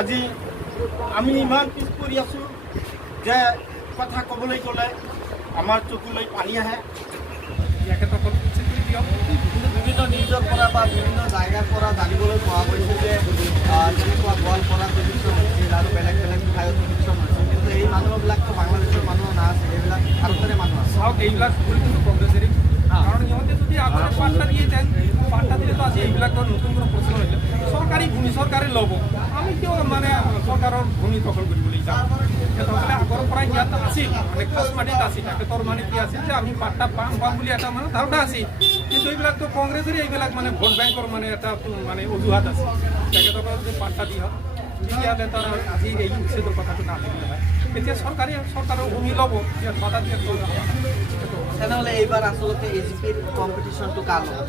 আজি আমি ইমান পিছ পৰি আছোঁ যে কথা ক'বলৈ গ'লে আমাৰ চকুলৈ পানী আহে। বিভিন্ন নিউজৰ পৰা বা বিভিন্ন জায়গাৰ পৰা জানিবলৈ পোৱা গৈছে যে যেনেকুৱা গোৱালপাৰা ইলেকশ্যন হৈছিল আৰু বেলেগ বেলেগ ঠাইত ইলেকশ্যন হৈছিল, কিন্তু এই মানুহবিলাকতো বাংলাদেশৰ মানুহ নাছিল, এইবিলাক ভাৰতৰে মানুহ আছে। চাওক এইবিলাক কিন্তু কংগ্ৰেছেৰে, কাৰণ সিহঁতে যদি আগতে পাৰ্টা দিয়ে যায়, পাৰ্টা দিলেতো আজি এইবিলাকৰ নতুন কোনো প্ৰশ্ন হৈছে। চৰকাৰী ভূমি চৰকাৰে ল'ব, আমি কিয় মানে চৰকাৰৰ ভূমি দখল কৰিবলৈ যাওঁ? তেখেতসকলে আগৰ পৰাই ইয়াত আছিল, মানে খাচ মাটিত আছিল, তেখেতৰ মানে কি আছিল যে আমি পাৰ্টা পাম বুলি এটা মানে ধাৰণা আছিল। কিন্তু এইবিলাকতো কংগ্ৰেছৰে এইবিলাক মানে ভোট বেংকৰ মানে এটা মানে অজুহাত আছে। তেখেতসকলক যদি পাৰ্টা দিয়া হয় তেতিয়াহ'লে তাৰ আজি এই উচ্ছেদৰ কথাটো নাথাকিলে হয়। এতিয়া চৰকাৰৰ ভূমি ল'ব, ইয়াত বাধা দিয়ে তেনেহ'লে এইবাৰ আচলতে এজিপিৰ কম্পিটিশ্যনটো কাৰ লগত?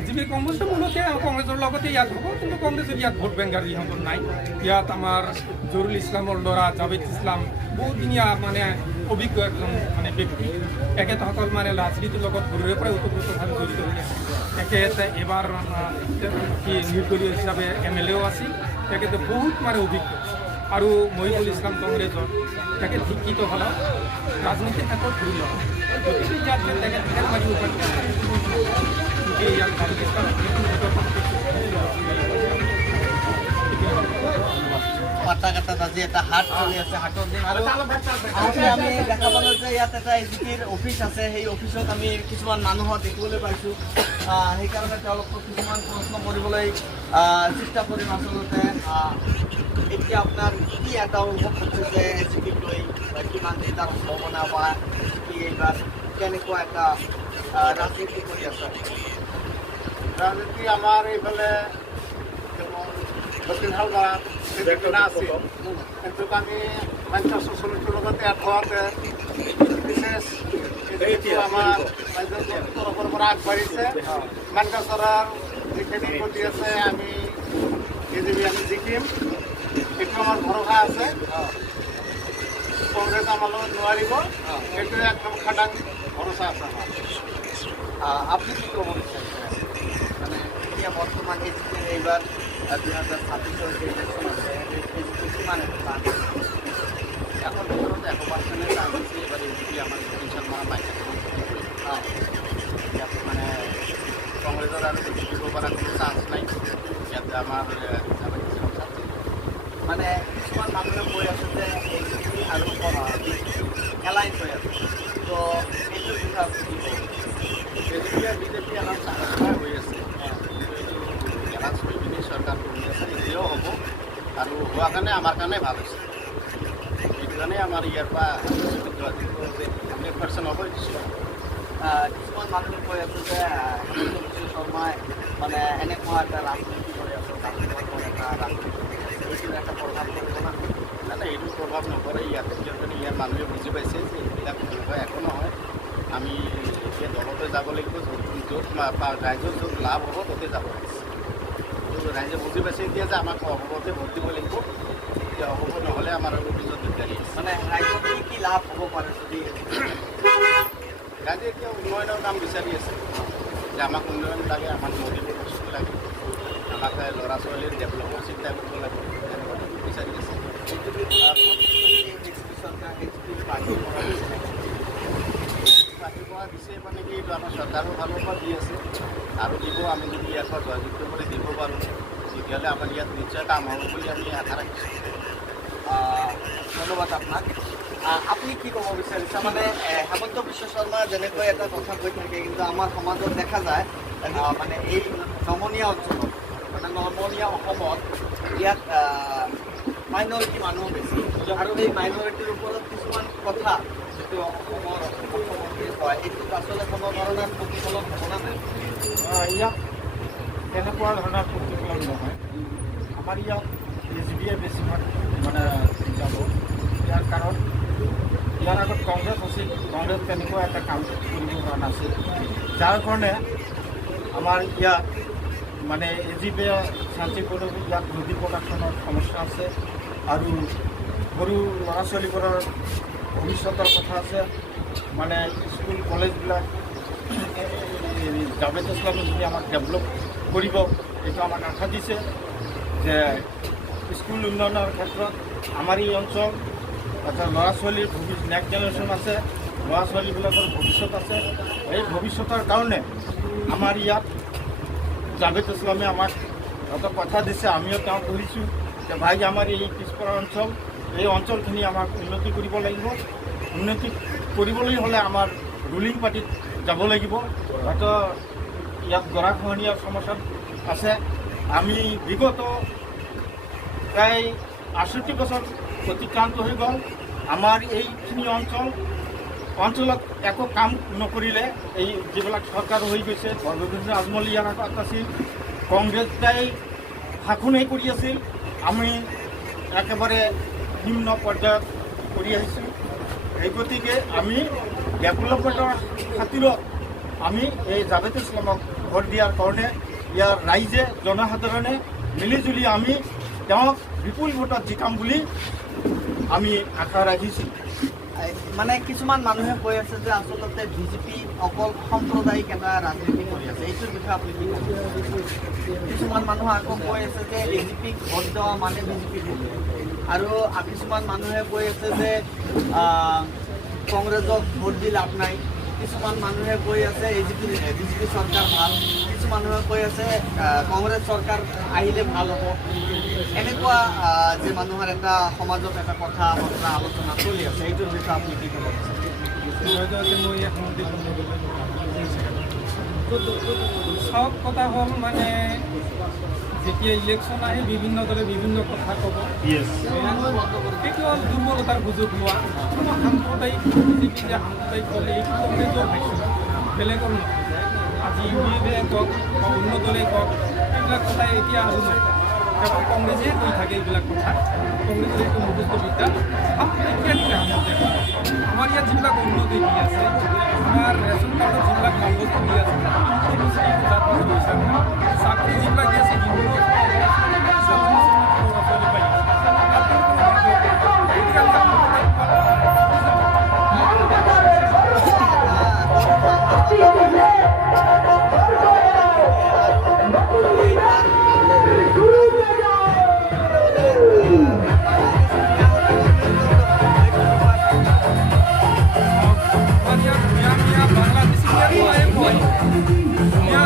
এজিপিৰ কংগ্ৰেছটো মূলতে কংগ্ৰেছৰ লগতে ইয়াত হ'ব, কিন্তু কংগ্ৰেছৰ ইয়াত ভোট বেংকাৰ যিসকল নাই। ইয়াত আমাৰ জহুৰুল ইছলামৰ ল'ৰা জাভেদ ইছলাম বহুদিনীয়া মানে অভিজ্ঞ একজন মানে ব্যক্তি। এখেতসকল মানে ৰাজনীতিৰ লগত সৰুৰে পৰাই ওতপ্ৰোতভাৱে জড়িত হৈ আছে। তেখেতে এবাৰ কি নিৰ্দলীয় হিচাপে MLA আছিল, তেখেতে বহুত মানে অভিজ্ঞ। আৰু মহিবুল ইছলাম কংগ্ৰেছৰ তেখেত শিক্ষিত হ'লেও ৰাজনীতিৰ ক্ষেত্ৰত ধৰি লওক, গতিকে ইয়াত তেখেত মাৰিব পাৰিব। পাট্টাঘাটত আজি এটা হাট চলি আছে, হাটৰ দিন। আৰু আমি দেখা পালোঁ যে ইয়াত এটা এজিপিৰ অফিচ আছে, সেই অফিচত আমি কিছুমান মানুহক দেখিবলৈ পাইছোঁ। সেইকাৰণে তেওঁলোকক কিছুমান প্ৰশ্ন কৰিবলৈ চেষ্টা কৰিম। আচলতে এতিয়া আপোনাৰ কি এটা অনুভৱ হৈছে যে এজিপিক লৈ কিমান তাৰ সম্ভাৱনা বা কি এইবাৰ কেনেকুৱা এটা ৰাজনীতি কৰি আছে? ৰাজনীতি আমাৰ এইফালে যেমন দক্ষিণ হালবা কিনা আছিল, কিন্তু আমি মাঞ্চা চচলিটোৰ লগতে হোৱাতে বিশেষ আমাৰ ৰাজ্যৰ তৰফৰ পৰা আগবাঢ়িছে। মানকাচৰৰ যিখিনি গতি আছে আমি এজিপি আমি জিকিম, সেইটো আমাৰ ভৰসা আছে। কংগ্ৰেছ আমালৈ নোৱাৰিব, সেইটোৱে একদম খাটাং ভৰসা আছে আমাৰ। আপনি কি ক'ব বিচাৰিছে? মানে এতিয়া বৰ্তমান এজিপিৰ এইবাৰ 2026 যে ইলেকশ্যন আছে, এজিপি কিমান এটা চান্স? এখন ভিতৰত 100% চান্স আছে। এবাৰ এজিপি আমাৰ টেনশ্যন মৰা পাই থাকে। ইয়াত মানে কংগ্ৰেছৰ আৰু জিকিব পৰা কোনো চান্স নাই। ইয়াতে আমাৰ মানে কিছুমান মানুহে কৈ আছে যে এজিপি আৰু এলাইন্স হৈ আছে, তো এইটো বিষয়ে আপুনি কি ক'ব? এজিপি আৰু বিজেপি আমাৰ হৈ আছে, এলাঞ্চ হৈ পিনি চৰকাৰ কৰি আছে। এতিয়াও হ'ব, আৰু হোৱা কাৰণে আমাৰ কাৰণে ভাল হৈছে। সেইটো কাৰণে আমাৰ ইয়াৰ পৰা 100% হ'ব দিছোঁ। কিছুমান মানুহে কৈ আছে যে হিমন্ত বিশ্ব শৰ্মাই মানে এনেকুৱা এটা ৰাজনীতি কৰি আছে, এটা ৰাজনীতি এইটো এটা প্ৰভাৱ পৰিব না? মানে এইটো প্ৰভাৱ নপৰে ইয়াতে, কিয়নো ইয়াৰ মানুহে বুজি পাইছে যে এইবিলাক নহয়, একো নহয়। আমি এতিয়া দলতে যাব লাগিব, য'ত ৰাইজৰ য'ত লাভ হ'ব ত'তে যাব লাগিব। ৰাইজে বুজি পাইছে এতিয়া যে আমাক অসমতে ভোট দিব লাগিব, এতিয়া অসম নহ'লে আমাৰ আৰু পিছত দিগদাৰী আছে। মানে ৰাইজৰ কি লাভ হ'ব পাৰে যদি ৰাইজে এতিয়া উন্নয়নৰ কাম বিচাৰি আছে, যে আমাক উন্নয়ন লাগে, আমাক মৌলিক বস্তু লাগে, আমাক ল'ৰা ছোৱালীৰ ডেভেলপৰ চিন্তা কৰিব লাগে, তেনেকুৱা বিচাৰি আছে। পাৰ্টিৰ পৰা দিছে মানে কি এইটো আমাৰ চৰকাৰৰ ফালৰ পৰা দি আছে, আৰু দিব। আমি যদি ইয়াৰ পৰা জয়যুক্ত কৰি দিব পাৰোঁ, তেতিয়াহ'লে আমাৰ ইয়াত নিশ্চয় কাম হ'ব বুলি আমি আশা ৰাখিছোঁ। ধন্যবাদ আপোনাক। আপুনি কি ক'ব বিচাৰিছে? মানে হেমন্ত বিশ্ব শৰ্মা যেনেকৈ এটা কথা কৈ থাকে, কিন্তু আমাৰ সমাজত দেখা যায় মানে এই নমনীয়া অঞ্চলত, মানে নমনীয়া অসমত ইয়াত মাইনৰিটি মানুহ বেছি, আৰু এই মাইনৰিটিৰ ওপৰত কিছুমান কথা যিটো অসমৰ মুখ্যমন্ত্ৰী কয়, এইটোত আচলতে কোনো ধৰণৰ প্ৰতিফলন হ'ব নাই? ইয়াত তেনেকুৱা ধৰণৰ প্ৰতিফলন নহয়। আমাৰ ইয়াত এজিপিয়ে বেছিভাগ মানে যাব। ইয়াৰ কাৰণ ইয়াৰ আগত কংগ্ৰেছ আছিল, কংগ্ৰেছ তেনেকুৱা এটা কাম কৰিব পৰা নাছিল, যাৰ কাৰণে আমাৰ ইয়াত মানে এজিপিয়ে শান্তিপূৰ্ণ ইয়াত নদী প্ৰডাকশ্যনৰ সমস্যা আছে, আৰু সৰু ল'ৰা ছোৱালীবোৰৰ ভৱিষ্যতৰ কথা আছে। মানে স্কুল কলেজবিলাক জাভেদ ইছলামে যদি আমাক ডেভেলপ কৰিব, এইটো আমাক আশা দিছে যে স্কুল উন্নয়নেৰ ক্ষেত্ৰত আমাৰ এই অঞ্চল অৰ্থাৎ ল'ৰা ছোৱালীৰ নেক্সট জেনেৰেশ্যন আছে, ল'ৰা ছোৱালীবিলাকৰ ভৱিষ্যত আছে। এই ভৱিষ্যতৰ কাৰণে আমাৰ ইয়াত জাভেদ ইছলামে আমাক এটা কথা দিছে, আমিও তেওঁ কৰিছোঁ যে ভাই আমাৰ এই পিছপৰা অঞ্চল, এই অঞ্চলখিনি আমাক উন্নতি কৰিব লাগিব। উন্নতি কৰিবলৈ হ'লে আমাৰ ৰুলিং পাৰ্টিত যাব লাগিব। হয়তো ইয়াত গৰাখহনীয়াৰ সমস্যা আছে। আমি বিগত প্ৰায় ৬৮ বছৰ অতিক্ৰান্ত হৈ গ'ল। আমাৰ এইখিনি অঞ্চলত একো কাম নকৰিলে। এই যিবিলাক চৰকাৰ হৈ গৈছে, ধৰ্মেন্দ্ৰ আজমল ইয়াৰ আগত আছিল, কংগ্ৰেছটাই শাসনেই কৰি আছিল। আমি একেবাৰে নিম্ন পৰ্যায়ত কৰি আহিছোঁ। এই গতিকে আমি ডেভেলপমেণ্টৰ খাতিৰত আমি এই জাভেদ ইছলামক ভোট দিয়াৰ কাৰণে ইয়াৰ ৰাইজে জনসাধাৰণে মিলিজুলি আমি তেওঁক বিপুল ভোটত জিকাম বুলি আমি আশা ৰাখিছোঁ। মানে কিছুমান মানুহে কৈ আছে যে আচলতে বিজেপি অকল সাম্প্ৰদায়িক এটা ৰাজনীতি কৰি আছে, এইটোৰ বিষয়ে আপুনি কি ক'ব? কিছুমান মানুহে আকৌ কৈ আছে যে বিজেপিক ভোট দেওয়া মানে বিজেপি ভোট, আৰু কিছুমান মানুহে কৈ আছে যে কংগ্ৰেছক ভোট দি লাভ নাই। কিছুমান মানুহে কৈ আছে বিজেপি চৰকাৰ ভাল, কিছু মানুহে কৈ আছে কংগ্ৰেছ চৰকাৰ আহিলে ভাল হ'ব। এনেকুৱা যে মানুহৰ এটা সমাজত এটা কথা বতৰা আলোচনা চলি আছে, এইটোৰ বিষয়ে আপুনি কি ক'ব? সব কথা হ'ল মানে যেতিয়া ইলেকশ্যন আহে বিভিন্ন দলে বিভিন্ন কথা ক'ব। সেইটো হ'ল দুৰ্বলতাৰ সুযোগ লোৱা। কোনো সাম্প্ৰদায়িক বিজেপি যে সাম্প্ৰদায়িক দলে এইটো কংগ্ৰেছৰ ভাষ্য, বেলেগৰ নহয়। আজি ইউ ডি এফে কওক বা অন্য দলে কওক, এইবিলাক কথা এতিয়া আৰু নহয়। কেৱল কংগ্ৰেছে কৈ থাকে এইবিলাক কথা। কংগ্ৰেছৰ এইটো মুখস্থ বিদ্যা আমাৰ ইয়াত যিবিলাক উন্নতি দি আছে, আমাৰ ৰেচন কাৰ্ডত যিবিলাক মালবস্তু দি আছে, চাকৰি যিবিলাক দি আছে,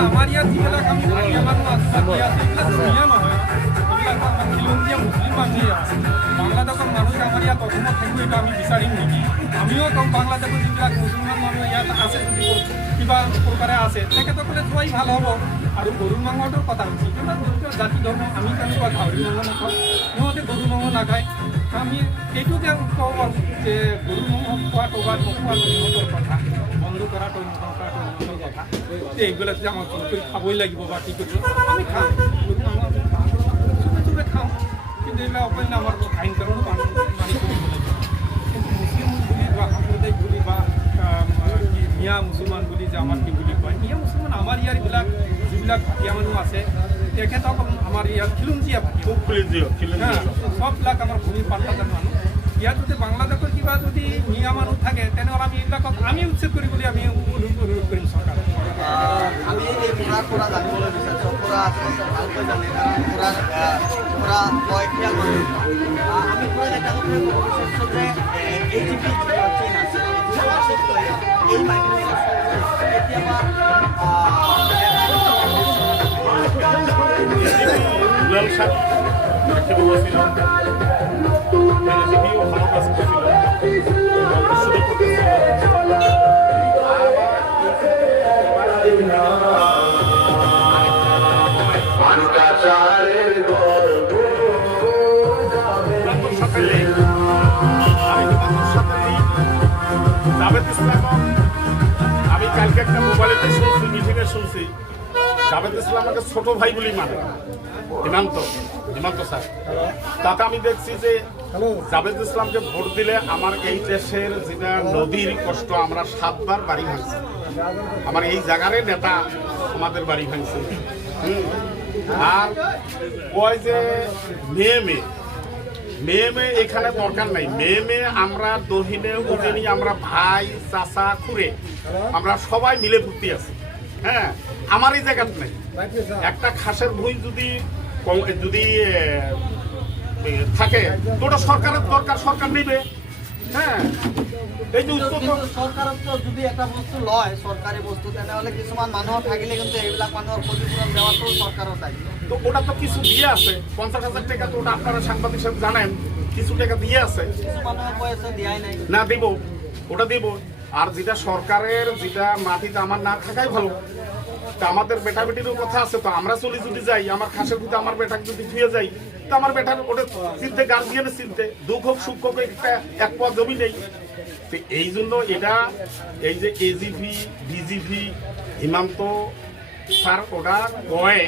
আমাৰ ইয়াত যিবিলাক আমি ভাগীয়া মানুহ আছে, এইবিলাক ধুনীয়া নহয়। এইবিলাক আমাৰ খিলঞ্জীয়া মুছলিম মানুহে আছে। বাংলাদেশৰ মানুহে আমাৰ ইয়াত অসমত থাকিব, এইটো আমি বিচাৰিম নেকি? আমিও কওঁ বাংলাদেশৰ যিবিলাক মুছলমান মানুহ ইয়াত আছে, যদি কিবা প্ৰকাৰে আছে, তেখেতসকলে যোৱাই ভাল হ'ব। আৰু গৰুৰ মাংসটোৰ কথা হৈছে, জাতি ধৰ্ম আমি তেনেকুৱা গাহৰি মাংস নাখাওঁ, সিহঁতে গৰু মাংস নাখায়। আমি এইটোকে কওঁ যে গৰু মাংস খোৱাটো বা নোখোৱাটো সিহঁতৰ কথা, বন্ধ কৰাটো নকৰাটো সিহঁতৰ কথা। এইবিলাক যে আমাক কৰি খাবই লাগিব বা কি কৰিব, আমি খাওঁ গৰু মাংস চবে খাওঁ, কিন্তু এইবিলাক অকল আমাৰ আইন কানুন মানি কৰিব লাগিব। কিন্তু মুছলিম বুলি বা সাম্প্ৰদায়িক বুলি বা মিয়া মুছলমান বুলি যে আমাৰ কি বুলি কয়, মিয়া মুছলমান আমাৰ ইয়াৰ এইবিলাক যিবিলাক ভাটীয়া মানুহ আছে, তেখেতসকল আমাৰ ইয়াত খিলঞ্জীয়া ভাটীয়া, সববিলাক আমাৰ ভূমি পাল্টাদাৰ মানুহ। ইয়াত যদি বাংলাদেশৰ কিবা যদি মিয়া মানুহ থাকে, তেনেহ'লে আমি এইবিলাকক আমি উচ্ছেদ কৰিবলৈ আমি অনুৰোধ কৰিম চৰকাৰক। আমি এই খুৰা জানিবলৈ বিচাৰিছোঁ, খুৰা আচলতে ভালকৈ জানে, কাৰণ খুৰা কয় খেয়াল মানুহ। আমি খুৰা এটা কথাই ক'ব বিচাৰিছোঁ যে এই যিটো চীন আছে, এই বাহিনী কেতিয়াবা জাভেদ ইসলাম, আমি কালকে একটা মোবাইলেতে শুনছি, মিটিংয়ে শুনছি, জাভেদ ইসলামকে ছোট ভাই বলি মানে হিমান্ত স্যার। তাতে আমি দেখছি যে জাভেদ ইসলামকে ভোট দিলে আমার এই দেশের যেটা নদীর কষ্ট, আমরা 7 বার বাড়ি ভাঙছি। আমার এই জায়গারে নেতা আমাদের বাড়ি ভাঙছে। আর কয় যে মেয়ে এখানে দরকার নাই, মেয়ে আমরা দহিনে উজেনি, আমরা ভাই চাচা খুঁড়ে আমরা সবাই মিলে ফুর্তি আছি। হ্যাঁ, আমার এই জায়গাতে নেই। একটা খাসের ভুঁই যদি থাকে তো ওটা সরকারের দরকার, সরকার নেবে। হ্যাঁ, এই যে উচ্চ কিন্তু সরকারের তো যদি একটা বস্তু লয় সরকারি বস্তু তেনেহ'লে কিছুমান মানুহ থাকিলে কিন্তু এইবিলাক মানুহৰ ক্ষতিপূৰণ দেওয়াটো সরকারের দায়িত্ব। তো ওটা তো কিছু দিয়ে আছে, 50,000 টাকা তো ওটা আপনারা সাংবাদিক সাহেব জানেন, কিছু টাকা দিয়ে আছে, কিছু মানুহে কৈ আছে দিয়াই নাই। না দেব, ওটা দেব। আর যেটা সরকারের, যেটা মাটিতে আমার না থাকাই ভালো। তা আমাদের বেটা বেটিরও কথা আছে, তো আমরা চলে যদি যাই, আমার খাসের ভিতরে আমার বেটাকে যদি ধুয়ে যাই, তো আমার বেটার ওটা চিনতে, গার্জিয়ানের চিনতে, দুঃখ হোক সুখ হোক, এক পথ জমি নেই। তো এই জন্য এটা, এই যে এজিপি ডিজিপি হিমান্ত স্যার ওটা কয়,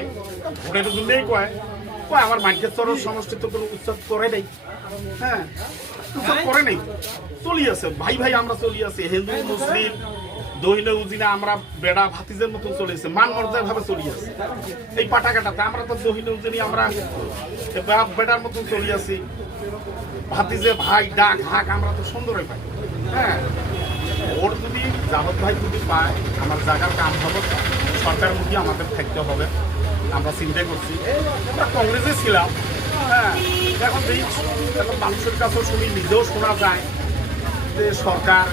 ওটার জন্যই কয় আমার মানকেশ্বরের সমষ্টিতে কোনো উৎসব করে নেই। হ্যাঁ, উৎসব করে নেই, চলি আছে ভাই ভাই, আমরা চলি আছি হিন্দু মুসলিম দহিনে উজিনে আমরা বেড়া ভাতিজের মতন চলেছে, মান মর্যাদা ভাবে চলি আছে। এই পাটা কাটাতে আমরা তো দহিনে উজিনি আমরা বেড়ার মতন চলি আছি, ভাতিজে ভাই ডাক হাক আমরা তো সুন্দরই পাই। হ্যাঁ, ওর যদি জাভদ ভাই যদি পায়, আমার জায়গার কাম হবে, সরকার মুখী আমাদের থাকতে হবে। আমরা চিন্তা করছি, আমরা কংগ্রেসে ছিলাম। হ্যাঁ, এখন এখন মানুষের কাছেও শুনি, নিজেও শোনা যায় যে সরকার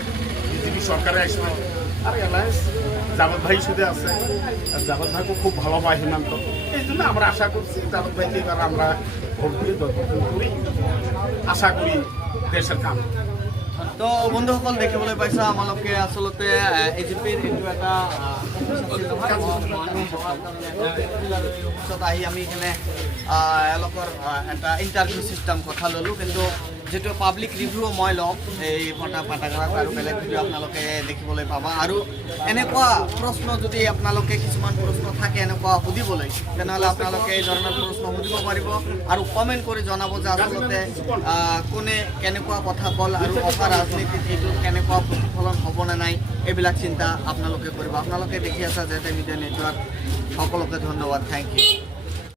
বিজেপি সরকারে আসবে, আর অ্যালায়েন্স জাভদ ভাই শুধু আছে, আর জাভদ ভাইকে খুব ভালো পায় হিমান্ত। এই জন্য আমরা আশা করছি জাভদ ভাইকে এবার আমরা ভোট দিয়ে দর্শন করি, আশা করি দেশের কাম। তো বন্ধুসকল দেখিবলৈ পাইছা আমালোকে আচলতে এজিপিৰ এইটো এটা অফিচত আহি আমি এখানে এওঁলোকৰ এটা ইণ্টাৰভিউ চিষ্টেম কথা ল'লোঁ, কিন্তু যেটো পাব্লিক ৰিভিউ মই ল'ম এই পাটাগাৰত, আৰু বেলেগ ভিডিঅ' আপোনালোকে দেখিবলৈ পাবা। আৰু এনেকুৱা প্ৰশ্ন যদি আপোনালোকে কিছুমান প্ৰশ্ন থাকে এনেকুৱা সুধিবলৈ, তেনেহ'লে আপোনালোকে এই ধৰণৰ প্ৰশ্ন সুধিব পাৰিব আৰু কমেণ্ট কৰি জনাব যে আচলতে কোনে কেনেকুৱা কথা ক'ল আৰু অহা ৰাজনীতিত এইটো কেনেকুৱা প্ৰতিফলন হ'ব নে নাই, এইবিলাক চিন্তা আপোনালোকে কৰিব। আপোনালোকে দেখি আছা জেটে মিডিয়া নেটৱৰ্ক, সকলোকে ধন্যবাদ, থেংক ইউ।